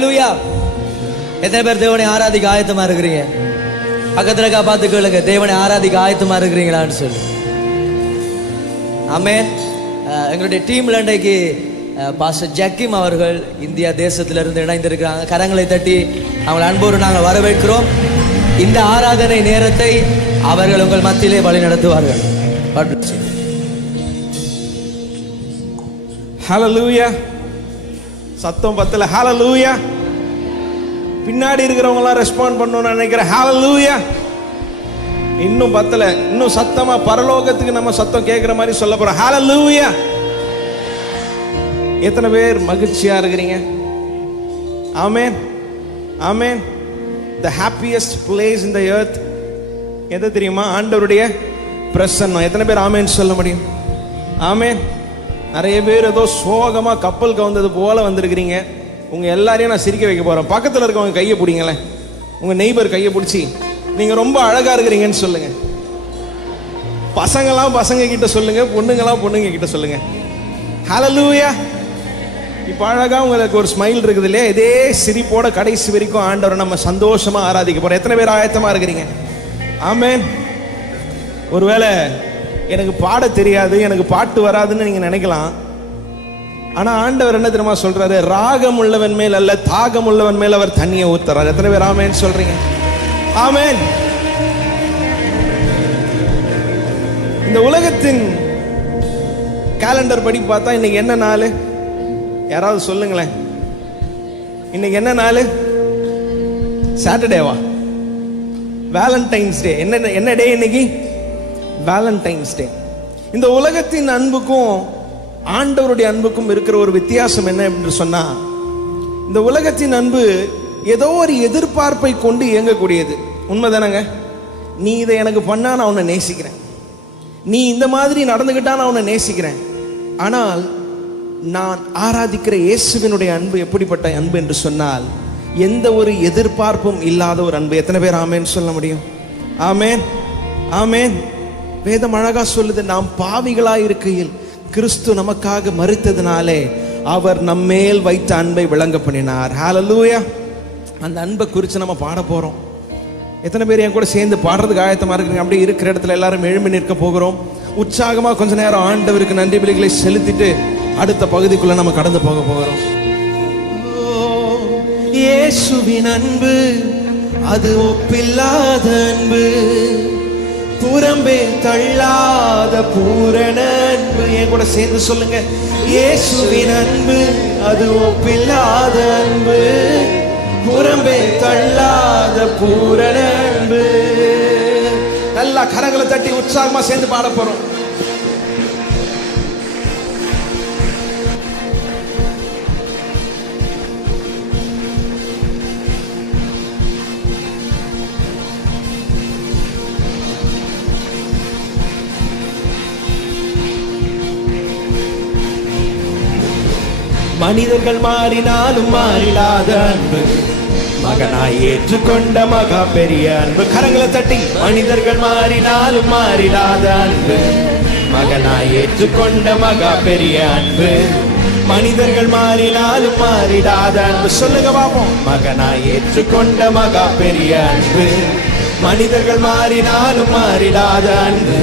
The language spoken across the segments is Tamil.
ஹல்லேலூயா. எத்தனை பேர் தேவனை ஆராதிக்க ஆயத்தமா இருக்கிறீங்க? பக்கத்துல பார்த்து கேளுங்க, தேவனை ஆராதிக்க ஆயத்தமா இருக்கிறீங்களான்னு சொல்லி. ஆமென். எங்களுடைய டீம்ல இன்றைக்கு பாஸ்டர் ஜக்கிம் அவர்கள் இந்தியா தேசத்திலிருந்து இணைந்திருக்கிறாங்க. கரங்களை தட்டி அவங்களை அன்போடு நாங்கள் வரவேற்கிறோம். இந்த ஆராதனை நேரத்தை அவர்கள் உங்கள் மத்தியிலே வழி நடத்துவார்கள். ஹல்லேலூயா. சத்தம் பத்தல. ஹல்லேலூயா. பின்னாடி இருக்கிறவங்க எல்லாம் ரெஸ்பாண்ட் பண்ணணும்னு நினைக்கிறேன். ஹல்லேலூயா. இன்னும் பத்தல. இன்னும் சத்தமா பரலோகத்துக்கு நம்ம சத்தம் கேட்கிற மாதிரி சொல்ல போறோம். ஹல்லேலூயா. எத்தனை பேர் மகிழ்ச்சியா இருக்கிறீங்க? ஆமென். ஆமென். The happiest place in the earth எது தெரியுமா? ஆண்டவருடைய பிரசன்னம். எத்தனை பேர் ஆமென் சொல்ல முடியும்? ஆமென். நிறைய பேர் ஏதோ சோகமா கப்பலுக்கு வந்தது போல வந்திருக்கிறீங்க. உங்க எல்லாரையும் நான் சிரிக்க வைக்க போறேன். பக்கத்தில் இருக்கவங்க கையை பிடிங்களேன். உங்க நெய்பர் கையை பிடிச்சி நீங்க ரொம்ப அழகா இருக்கிறீங்கன்னு சொல்லுங்க. பசங்களாம் பசங்க கிட்ட சொல்லுங்க, பொண்ணுங்களாம் பொண்ணுங்க கிட்ட சொல்லுங்க. ஹல்லேலூயா. இப்போ அழகா உங்களுக்கு ஒரு ஸ்மைல் இருக்குது இல்லையா? இதே சிரிப்போட கடைசி வரைக்கும் ஆண்டவரை நம்ம சந்தோஷமா ஆராதிக்க போறோம். எத்தனை பேர் ஆயத்தமா இருக்கிறீங்க? ஆமென். ஒருவேளை எனக்கு பாட தெரியாது, எனக்கு பாட்டு வராதுன்னு நீங்க நினைக்கலாம். ஆனா ஆண்டவர் என்ன தெரியுமா சொல்றாரு? ராகம் உள்ளவன் மேல் அல்ல, தாகம் உள்ளவன் மேல் அவர் தண்ணியை ஊத்துறாரு. எத்தனை பேர் ஆமென் சொல்றீங்க? ஆமென். இந்த உலகத்தின் கேலண்டர் படி பார்த்தா இன்னைக்கு என்ன நாள்? யாராவது சொல்லுங்களேன். இன்னைக்கு என்ன நாள்? சாட்டர்டேவா? வேலண்டைன்ஸ் டே. என்ன டே இன்னைக்கு? வேலண்டைன்ஸ் டே. இந்த உலகத்தின் அன்புக்கும் ஆண்டவருடைய அன்புக்கும் இருக்கிற ஒரு வித்தியாசம் என்ன என்று சொன்னா, இந்த உலகத்தின் அன்பு ஏதோ ஒரு எதிர்பார்ப்பை கொண்டு இயங்கக்கூடியது. உண்மைதானங்க? நீ இதை எனக்கு பண்ணா நான் உன்னை நேசிக்கிறேன், நீ இந்த மாதிரி நடந்துகிட்டா நான் உன்னை நேசிக்கிறேன். ஆனால் நான் ஆராதிக்கிற இயேசுவினுடைய அன்பு எப்படிப்பட்ட அன்பு என்று சொன்னால், எந்த ஒரு எதிர்பார்ப்பும் இல்லாத ஒரு அன்பு. எத்தனை பேர் ஆமென் சொல்ல முடியும்? ஆமென். ஆமென். வேதம் அழகா சொல்லுது, நாம் பாவிகளாய் இருக்கையில் கிறிஸ்து நமக்காக மரித்ததினாலே அவர் நம்மேல் வைத்த அன்பை விளங்க பண்ணினார். ஹல்லேலூயா. அந்த அன்பை குறித்து நம்ம பாட போறோம். எத்தனை பேர் என் கூட சேர்ந்து பாடுறதுக்கு ஆயத்தமா இருக்கிறீங்க? அப்படியே இருக்கிற இடத்துல எல்லாரும் எழும்பி நிற்க போகிறோம். உற்சாகமா கொஞ்ச நேரம் ஆண்டவருக்கு நன்றி பலிகளை செலுத்திட்டு அடுத்த பகுதிக்குள்ள நம்ம கடந்து போக போகிறோம். இயேசுவின் அன்பு அது ஒப்பில்லாத அன்பு, புறம்பே தள்ளாத பூரண அன்பு. என் கூட சேர்ந்து சொல்லுங்க. இயேசுவின் அன்பு அது ஒப்பில்லாத அன்பு, புறம்பே தள்ளாத பூரண அன்பு. நல்லா கரங்களை தட்டி உற்சாகமா சேர்ந்து பாட போறோம். மனிதர்கள் மாறினாலும் மாறிடாத அன்பு, மகனாய் ஏற்றுக்கொண்ட மகா பெரிய அன்பு. கரங்களை தட்டி. மனிதர்கள் மாறினாலும் மாறிடாத அன்பு, மகனாய் ஏற்றுக்கொண்ட மகா பெரிய அன்பு. மனிதர்கள் மாறினாலும் மாறிடாத அன்பு. சொல்லுங்க பாப்போம். மகனாய் ஏற்றுக்கொண்ட மகா பெரிய அன்பு. மனிதர்கள் மாறினாலும் மாறிடாத அன்பு,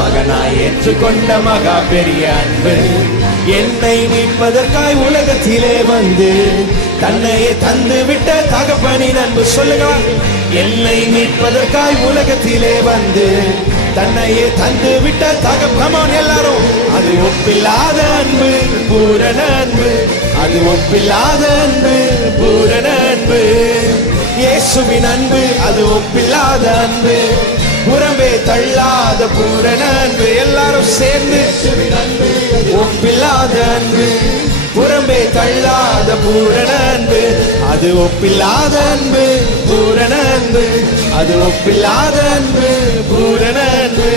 மகனாய் ஏற்றுக்கொண்ட மகா பெரிய அன்பு. என்னை மீட்பதற்காய் உலகத்திலே வந்து தன்னையே தந்து விட்ட தகப்பனின் அன்பு. சொல்லுங்க. என்னை மீட்பதற்காய் உலகத்திலே வந்து தன்னையே தந்து விட்ட தகப்பன். எல்லாரும். அது ஒப்பில்லாத அன்பு, பூரண அன்பு. அது ஒப்பில்லாத அன்பு, பூரண அன்பு. இயேசுவின் அன்பு அது ஒப்பில்லாத அன்பு, புறம்பே தள்ளாத பூரண அன்பு. எல்லாரும் சேர்ந்து. ஒப்பில்லாத அன்பு, புறம்பே தள்ளாத பூரண அன்பு. அது ஒப்பில்லாத அன்பு, பூரண அன்பு. அது ஒப்பில்லாத அன்பு, பூரண அன்பு.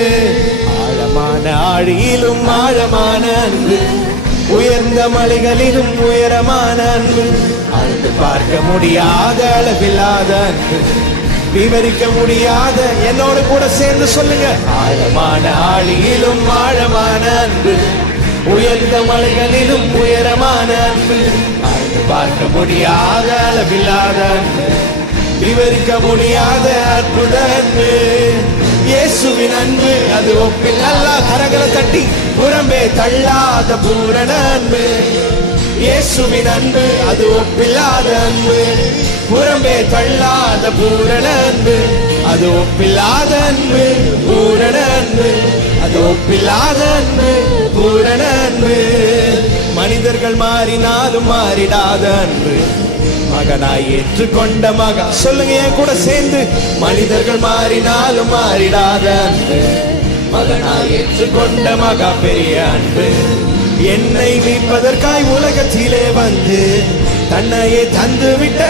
ஆழமான ஆழியிலும் ஆழமான அன்பு, உயர்ந்த மலைகளிலும் உயரமான அன்பு. அளந்து பார்க்க முடியாத அளவில்லாத அன்பு, விவரிக்க முடியாத. என்னோடு கூட சேர்ந்து சொல்லுங்க. ஆழமான ஆழியிலும் ஆழமான அன்பு, உயர்ந்த மலைகளிலும் உயரமான அன்பு. பார்க்க முடியாத அளவில்லாத அன்பு, விவரிக்க முடியாத அற்புத அன்பு. இயேசுவின் அன்பு அது ஒப்பில் நல்லா கரங்களை தட்டி புறம்பே தள்ளாத பூரண அன்பு. இயேசுவின் அன்பு அது ஒப்பில்லாத அன்பு, புறம்பே தள்ளாத பூரண அன்பு. அது ஒப்பில்லாத அன்பு, பூரண அன்பு. அது ஒப்பில்லாத அன்பு, பூரண அன்பு. மனிதர்கள் மாறினாலும் மாறிடாத அன்பு, மகனாய் ஏற்றுக்கொண்ட மகா. சொல்லுங்க என் கூட சேர்ந்து, மனிதர்கள் மாறினாலும் மாறிடாத அன்பு, மகனாய் ஏற்றுக்கொண்ட மகா பெரிய அன்பு. என்னை மீட்பதற்காய் உலகத்திலே வந்து தன்னையே தந்து விட்ட.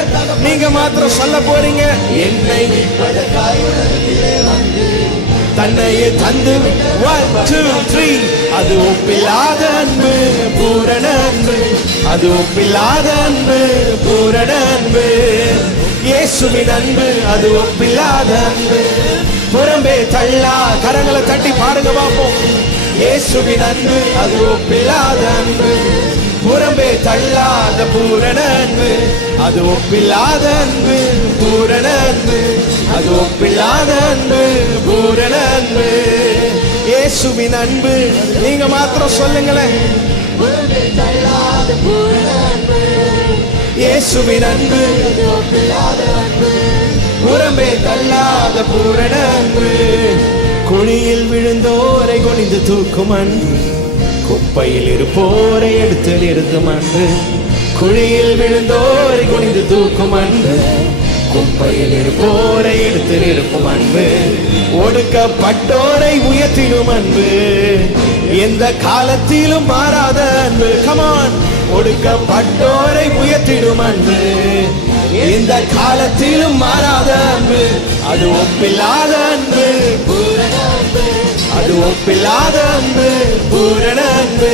நீங்க மாத்திரம் சொல்ல போறீங்க, என்னை மீட்பதற்காய் உலகத்திலே வந்து தன்னையே தந்து விட்ட. 1 2 3 அது ஒப்பில்லாத அன்பு, பூரண அன்பு. அது ஒப்பில்லாத அன்பு, பூரண அன்பு. இயேசுவின் அன்பு அது ஒப்பில்லாத அன்பு, புறம்பே தள்ளா. கரங்களை தட்டி பாடுங்க பாப்போம். இயேசுவின் அன்பு அது ஒப்பில்லாத அன்பு, புறம்பே தள்ளாத பூரண அன்பு. அது ஒப்பில்லாத அன்பு, பூரண அன்பு. அது ஒப்பில்லாத அன்பு, பூரண அன்பு. இயேசுவின் அன்பு. நீங்க மாத்திரம் சொல்லுங்களேன், இயேசுவின் அன்பு புறம்பே தள்ளாத பூரண அன்பு. குழியில் விழுந்தோரை குனிந்து தூக்கும் அன்பு, குப்பையில் இருப்போரை எடுத்து நிறுத்தும் அன்பு. குழியில் விழுந்தோரை குனிந்து தூக்கும் அன்பு, குப்பையில் இருப்போரை எடுத்து நிறுத்தும் அன்பு. ஒடுக்கப்பட்டோரை உயர்த்திடும் அன்பு, எந்த காலத்திலும் மாறாத அன்பு. கமான். ஒடுக்கப்பட்டோரை உயர்த்திடும் அன்பு, எந்த காலத்திலும் மாறாத அன்பு. அது ஒப்பில்லாத அன்பு, அது ஒப்பில்லாத அன்பு, பூரண அன்பு.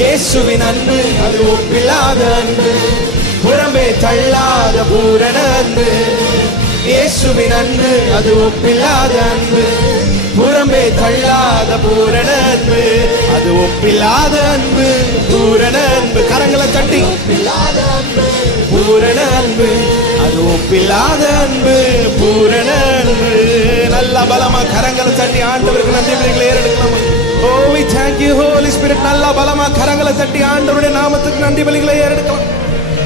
இயேசுவின் அன்பு அது ஒப்பில்லாத அன்பு, புறம்பே தள்ளாத பூரண அன்பு. இயேசுவின் அன்பு அது ஒப்பில்லாத அன்பு, புறம்பே தள்ளாத பூரண அன்பு. அது ஒப்பில்லாத அன்பு, பூரண அன்பு. கரங்களை தட்டி பூரண அன்பு. அது ஒப்பில்லாத அன்பு, பூரண அன்பு. நல்ல பலமா கரங்களை தட்டி ஆண்டவருக்கு நன்றி பலிகளை ஏறெடுக்கலாம். Oh we thank you Holy Spirit. நல்ல பலமா கரங்களை தட்டி ஆண்டவருடைய நாமத்துக்கு நன்றி பலிகளை ஏறெடுக்கலாம்.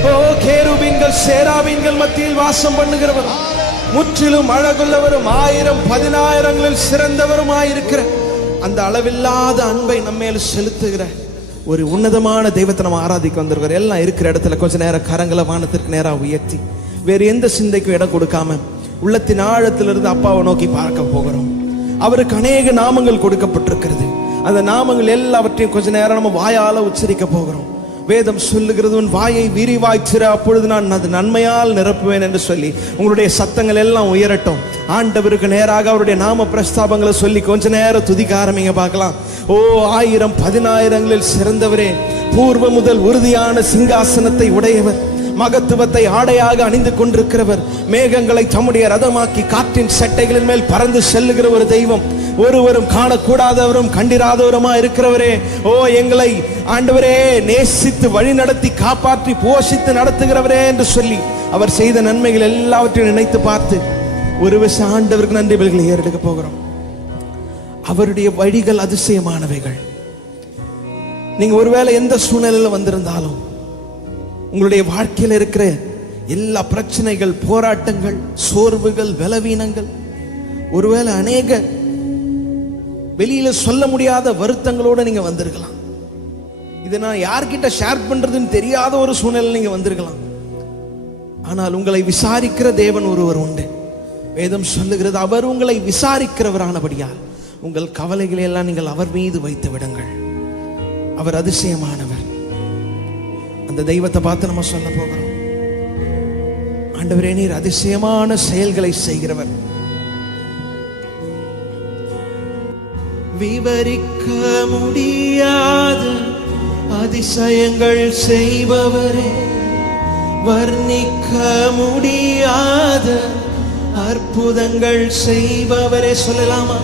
ஓ கேருபீன்கள் சேராபீன்கள் மத்தியில் வாசம் பண்ணுகிறவர், முற்றிலும் அழகுள்ளவரும் 1000 10,000ங்களில் சிறந்தவருமாயிருக்கிற அந்த அளவில்லாத அன்பை நம்மேல் செலுத்துகிற ஒரு உன்னதமான தெய்வத்தை நம்ம ஆராதிக்க வந்திருக்கிறோம். எல்லாம் இருக்கிற இடத்துல கொஞ்ச நேரம் கரங்களை வானத்திற்கு நேராக உயர்த்தி வேறு எந்த சிந்தைக்கும் இடம் கொடுக்காம உள்ளத்தின் ஆழத்திலிருந்து அப்பாவை நோக்கி பார்க்க போகிறோம். அவருக்கு அநேக நாமங்கள் கொடுக்கப்பட்டிருக்கிறது. அந்த நாமங்கள் எல்லாவற்றையும் கொஞ்ச நேரம் நம்ம வாயால உச்சரிக்க போகிறோம். வேதம் சொல்லுகிறது, உன் வாயை விரிவாய்ச்சிற, அப்பொழுது நான் அது நன்மையால் நிரப்புவேன் என்று சொல்லி உங்களுடைய சத்தங்கள் எல்லாம் உயரட்டும். ஆண்டவருக்கு நேராக அவருடைய நாம பிரஸ்தாபங்களை சொல்லி கொஞ்ச நேரம் துதிக்க ஆரம்பிங்க பார்க்கலாம். ஓ 1000 10,000ங்களில் சிறந்தவரே, பூர்வ முதல் உறுதியான சிங்காசனத்தை உடையவர், மகத்துவத்தை ஆடையாக அணிந்து கொண்டிருக்கிறவர், மேகங்களை தம்முடைய ரதமாக்கி காற்றின் சட்டைகளின் மேல் பறந்து செல்லுகிற ஒரு தெய்வம், ஒருவரும் காணக்கூடாதவரும் கண்டிராதவருமா இருக்கிறவரே, ஓ எங்களை ஆண்டவரே நேசித்து வழி நடத்தி காப்பாற்றி போஷித்து நடத்துகிறவரே என்று சொல்லி அவர் செய்த நன்மைகள் எல்லாவற்றையும் நினைத்து பார்த்து ஒரு விஷயம் ஆண்டவருக்கு நன்றி பலிகளை ஏறெடுக்க போகிறோம். அவருடைய வழிகள் அதிசயமானவைகள். நீங்க ஒருவேளை எந்த சூழ்நிலையில வந்திருந்தாலும் உங்களுடைய வாழ்க்கையில் இருக்கிற எல்லா பிரச்சனைகள், போராட்டங்கள், சோர்வுகள், பலவீனங்கள், ஒருவேளை அநேக வெளியில சொல்ல முடியாத வருத்தங்களோட நீங்க வந்திருக்கலாம். இதை நான் யார்கிட்ட ஷேர் பண்றதுன்னு தெரியாத ஒரு சூழ்நிலை நீங்க வந்திருக்கலாம். ஆனால் உங்களை விசாரிக்கிற தேவன் ஒருவர் உண்டு. வேதம் சொல்லுகிறது, அவர் உங்களை விசாரிக்கிறவரானபடியால் உங்கள் கவலைகளை எல்லாம் நீங்கள் அவர் மீது வைத்து விடுங்கள். அவர் அதிசயமானவர். அந்த தெய்வத்தை பார்த்து நம்ம சொல்ல போகிறோம், ஆண்டவரே நீர் அதிசயமான செயல்களை செய்கிறவர், விவரிக்க முடியாத அதிசயங்கள் செய்பவரே, வர்ணிக்க முடியாத அற்புதங்கள் செய்பவரே. சொல்லலாமா?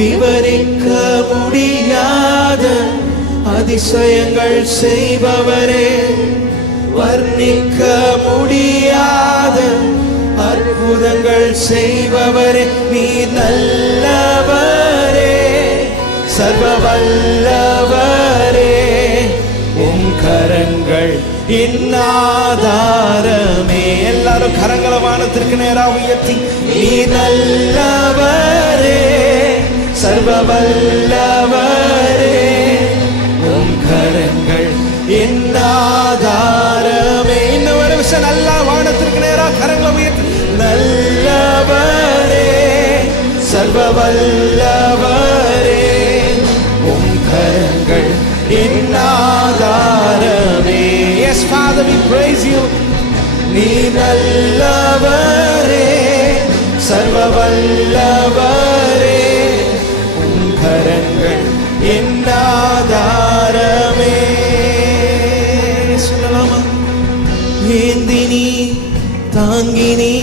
விவரிக்க முடியாத அதிசயங்கள் செய்பவரே, வர்ணிக்க முடியாத அற்புதங்கள் செய்பவரே, நீ நல்லவரே, சர்வ வல்லவரே. உம் கரங்கள் ஆதாரமே. எல்லாரும் கரங்களை வானத்திற்கு நேராக உயர்த்தி, நீ நல்லவரே, சர்வ வல்லவரே, உம் கரங்கள் ஆதாரமே. இன்னும் ஒரு விஷயம், நல்லா வானத்திற்கு நேராக கரங்களை உயர்த்தி, நல்லவரே, சர்வ வல்லவரே, உம் கரங்கள் ஆதாரமே. Yes, Father, we praise you. நீ நல்லவரே, சர்வ வல்லவரே, உம் கரங்கள் ஆதாரமே. சொல்லலாமா? ஏந்தினி தாங்கினி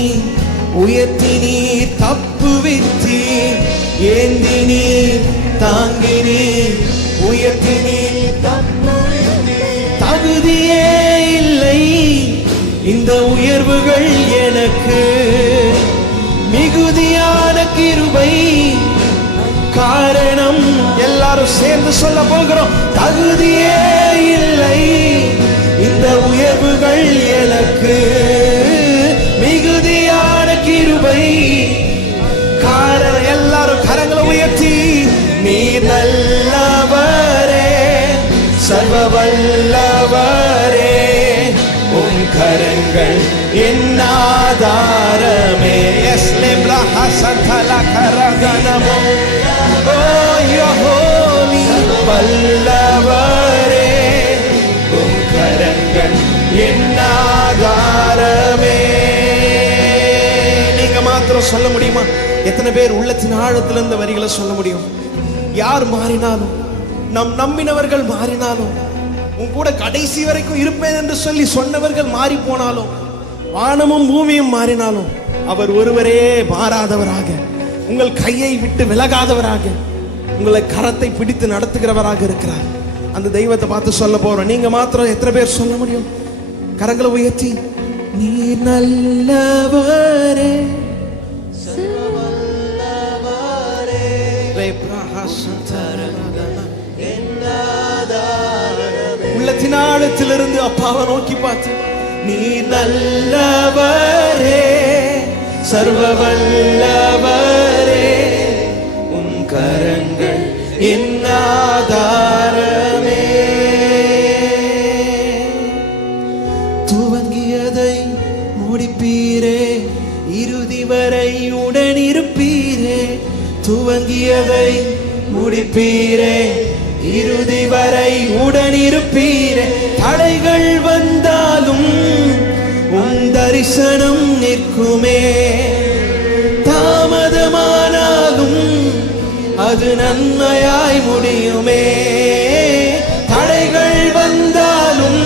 உயர்த்தினி தப்புவித்தி, ஏந்தினி தாங்கினி உயர்த்தினி தகுதியே இல்லை இந்த உயர்வுகள் எனக்கு, மிகுதியான கிருபை காரணம். எல்லாரும் சேர்ந்து சொல்ல போகிறோம், தகுதியே இல்லை இந்த உயர்வுகள் எனக்கு, மிகுதியான கிருபை காரணம். எல்லாரும் கரங்களை உயர்த்தி, நீ நல்லவரே, சர்வ வல்லவரே, உம் கரங்கள் ஆதாரமே. எஸ் லெப்ரஹ சதல கரகனமோ, ஓ யெகோவா வல்லவரே, உம் கரங்கள் ஆதாரமே. நீங்க மாத்திரம் சொல்ல முடியுமா? எத்தனை பேர் உள்ளத்தின் ஆழத்திலிருந்து வரிகளை சொல்ல முடியும்? யார் மாறினாலும், நம் நம்பினவர்கள் மாறினாலும், உன் கூட கடைசி வரைக்கும் இருப்பேன் என்று சொல்லி சொன்னவர்கள் மாறி போனாலும், வானமும் பூமியும் மாறினாலும், அவர் ஒருவரே மாறாதவராக, உங்கள் கையை விட்டு விலகாதவராக, உங்களை கரத்தை பிடித்து நடத்துகிறவராக இருக்கிறார். அந்த தெய்வத்தை பார்த்து சொல்ல போறோம். நீங்க மாத்திரம் எத்தனை பேர் சொல்ல முடியும்? கரங்களை உயர்த்தி, நீ நல்லவரே, உள்ளத்தின் ஆழத்திலிருந்து அப்பாவை நோக்கி பார்த்து, நீ நல்லவரே, சர்வ வல்லவரே, உம் கரங்கள் ஆதாரமே. துவங்கியதை முடிப்பீரே, இறுதி வரை உடனிருப்பீரே. துவங்கியதை முடிப்பீரே, இறுதி வரை உடனிருப்பீரே. தடைகள் வந்தாலும் உன் தரிசனம் நிற்குமே, தாமதமானாலும் அது நன்மையாய் முடியுமே. தடைகள் வந்தாலும்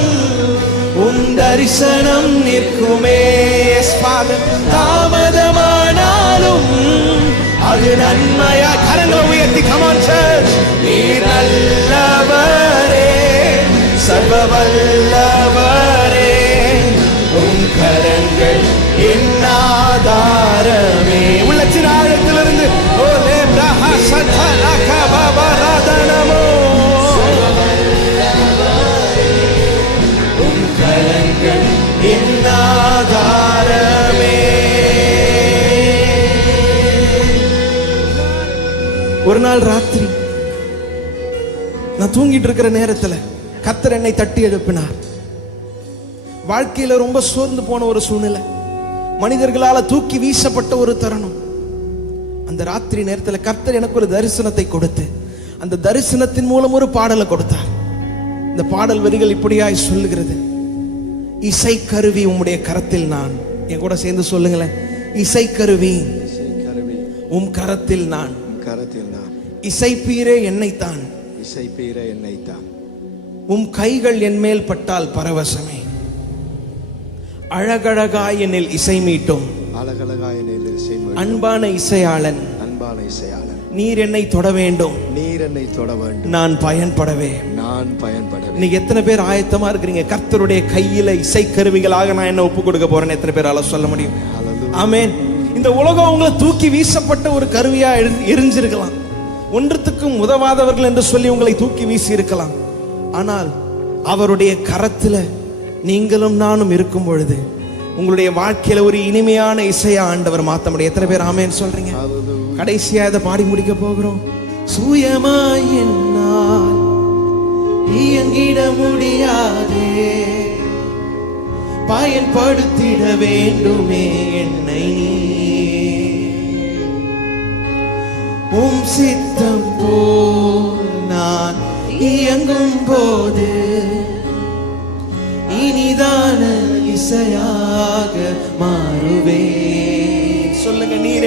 உன் தரிசனம் நிற்குமே. தாமதமானாலும் அது நன்மையா. கரங்களை உயர்த்தி, come on church. நீ நல்லவரே, சர்வ வல்லவரே, உம் கரங்கள் ஆதாரமே. உள்ளத்தின் ஆழத்திலிருந்து ஓலே பிரஹா சதலக பபரதனமோ, உம் கரங்கள் ஆதாரமே. ஒரு நாள் ராத்திரி நான் தூங்கிட்டு இருக்கிற நேரத்துல கர்த்தர் என்னை தட்டி எழுப்பினார். வாழ்க்கையில ரொம்ப சோர்ந்து போன ஒரு சூழ்நிலை, மனிதர்களால தூக்கி வீசப்பட்ட ஒரு தருணம். அந்த ராத்திரி நேரத்துல கர்த்தர் எனக்கு ஒரு தரிசனத்தை கொடுத்து, அந்த தரிசனத்தின் மூலம் ஒரு பாடலை கொடுத்தார். இந்த பாடல் வரிகள் இப்படியாய் சொல்லுகிறது, இசை கருவி உம்முடைய கரத்தில் நான். என் கூட சேர்ந்து சொல்லுங்களேன், இசை கருவி உம் கரத்தில் நான், இசைப்பீரே என்னைத்தான், இசைப்பீரே என்னைத்தான். உம் கைகள் என் மேல் பட்டால் பரவசமே, அழகழகாய் என்னில் இசை மீட்டும் அழகழகாய் என்னில் இசை மீட்டும் அன்பான இசையாளன், அன்பான இசையாளன். நீர் என்னை தொட வேண்டும், நீர் என்னை தொட வேண்டும், நான் பயன்படவே. நான் பயன்படவே. இன்னைக்கு எத்தனை பேர் ஆயத்தமா இருக்கிறீங்க? கர்த்தருடைய கையில இசைக்கருவிகளாக நான் என்ன ஒப்பு கொடுக்க போறேன்னு எத்தனை பேரால சொல்ல முடியும்? ஆமென். இந்த உலகம் உங்களை தூக்கி வீசப்பட்ட ஒரு கருவியா எரிஞ்சிருக்கலாம், ஒன்றுத்துக்கும் உதவாதவர்கள் என்று சொல்லி உங்களை தூக்கி வீசி இருக்கலாம். ஆனால் அவருடைய கரத்துல நீங்களும் நானும் இருக்கும் பொழுது உங்களுடைய வாழ்க்கையில ஒரு இனிமையான இசையா ஆண்டவர் மாத்த முடியும். எத்தனை பேர் ஆமென் சொல்றீங்க? கடைசியா இதை பாடி முடிக்க போகிறோம். சுயமாய் என்னால் இயங்கிட முடியாதே, பயன்படுத்திட வேண்டுமே என்னை உம் சித்தம் போல் நான் இயங்கும் போது இனிதான இசையாக மாறுவே. சொல்லுங்க, நீர்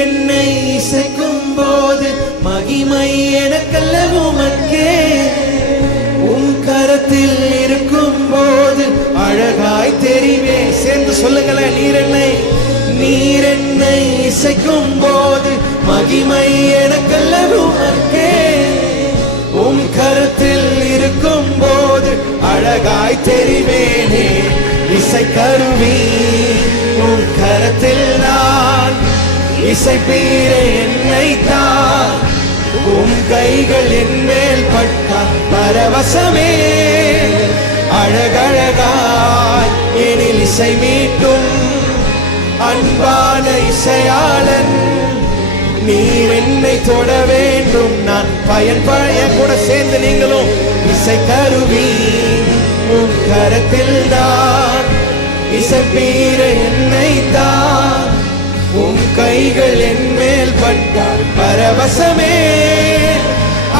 என்னை இசைக்கும் போது மகிமை எனக்கல்ல உமக்கே, உம் கரத்தில் இருக்கும் போது அழகாய் தெரிவே. சேர்ந்து சொல்லுங்களேன், நீர் என்னை இசைக்கும் போது மகிமை எனக்கல்ல உமக்கே, உம் கரத்தில் இருக்கும் போது அழகாய் தெரிவேனே. இசை கருவி உம் கரத்தில் நான், இசை பீர என்னை தான், உம் கைகள் என் மேல் பட்டால் பரவசமே. அழகழகாய் எனில் இசை மீட்டும் அன்பான இசையாளன், நீர் என்னை தொட வேண்டும், நான் பயன்பட. கூட சேர்ந்து நீங்களும், இசை கருவி உன் கரத்தில் தான், இசை பீர என்னை தான், உன் கைகள் என் மேல் பட்டால் பரவசமே.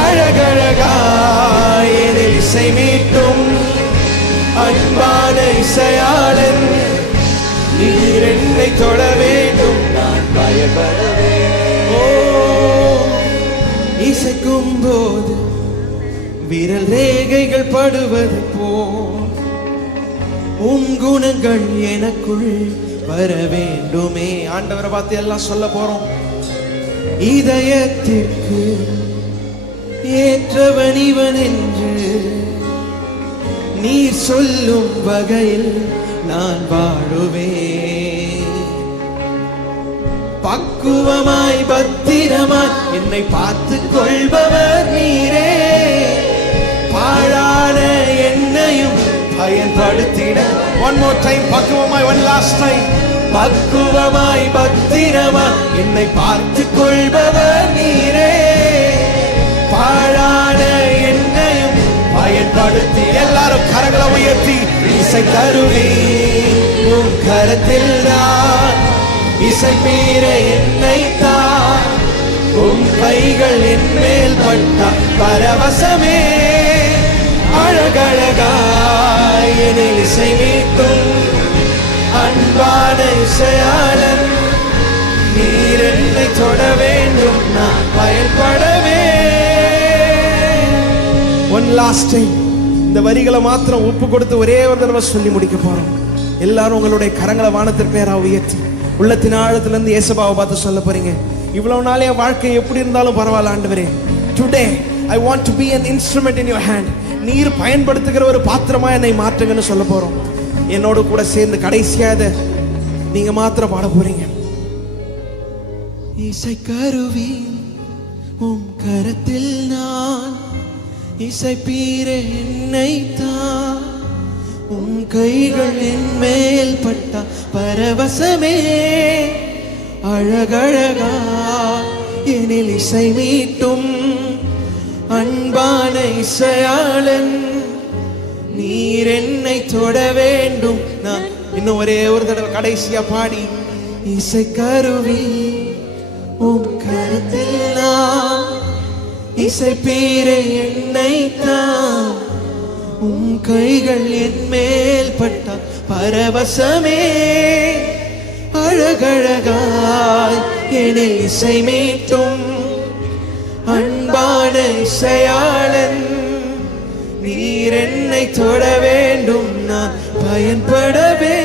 அழகழகாய் எனில் இசை மீட்டும் அன்பான இசையாளன், நீர் என்னை தொட வேண்டும், நான் பயப்படவே. இசைக்கும் போது விரல் ரேகைகள் படுவது போல் உன் குணங்கள் எனக்குள் வர வேண்டுமே. ஆண்டவரை பார்த்து எல்லாம் சொல்ல போறோம். இதயத்திற்கு ஏற்றவன் இவன் என்று நீர் சொல்லும் வகையில் நான் வாழுவேன். பக்குவமாய் பத்திரமாய் என்னை பார்த்து கொள்பவர் நீரே, பாழான என்னையும் பயன்படுத்திட. One more time, பக்குவமாய், one last time. பக்குவமாய் பத்திரமாய் என்னை பார்த்து கொள்பவர் நீரே, பாழான என்னையும் பயன்படுத்தி. எல்லாரும் கரங்களை உயர்த்தி, இசை கருவி உன் கரத்தில் தான், இசை பீர என்னை தான், உன் கைகள் என் மேல் பட்டால் பரவசமே. அழகழகாய் எனில் இசை மீட்டும் அன்பான இசையாளன், நீர் என்னை தொட வேண்டும், நான் பயன்படவே. One last time, இந்த வரிகளை மாத்திரம் ஒப்பு கொடுத்து ஒரே ஒரு தடவை சொல்லி முடிக்க போறோம். எல்லாரும் உங்களுடைய கரங்களை வானத்திற்கு நேரா உயர்த்தி உள்ளத்தின் ஆழத்திலிருந்து இயேசுவை பார்த்து சொல்ல போறீங்க. இவ்வளவு நாள் என் வாழ்க்கை எப்படி இருந்தாலும் பரவாயில்ல ஆண்டவரே, today I want to be an instrument in your hand. நீர் பயன்படுத்துகிற ஒரு பாத்திரமா என்னை மாற்றுங்கன்னு சொல்ல போறோம். என்னோடு கூட சேர்ந்து கடைசியா நீங்க மாத்திரம் பாட போறீங்க. இசை கருவி உம் கரத்தில் நான், இசை பீர என்னை தான், உம் கைகள் என் மேல் பட்டா பரவசமே. அழகழகா எனில் இசை மீட்டும் அன்பான இசையாளன், நீர் என்னை தொட வேண்டும். நான் இன்னும் ஒரே ஒரு தடவை கடைசியா பாடி, இசை கருவி உம் கரத்தில் நான், இசை பீர என்னை தான், உம் கைகள் என் மேல் பட்டா பரவசமே. அழகழகாய் எனில் இசை மீட்டும் அன்பான இசையாளன், நீர் என்னை தொட வேண்டும், நான் பயன்படவே.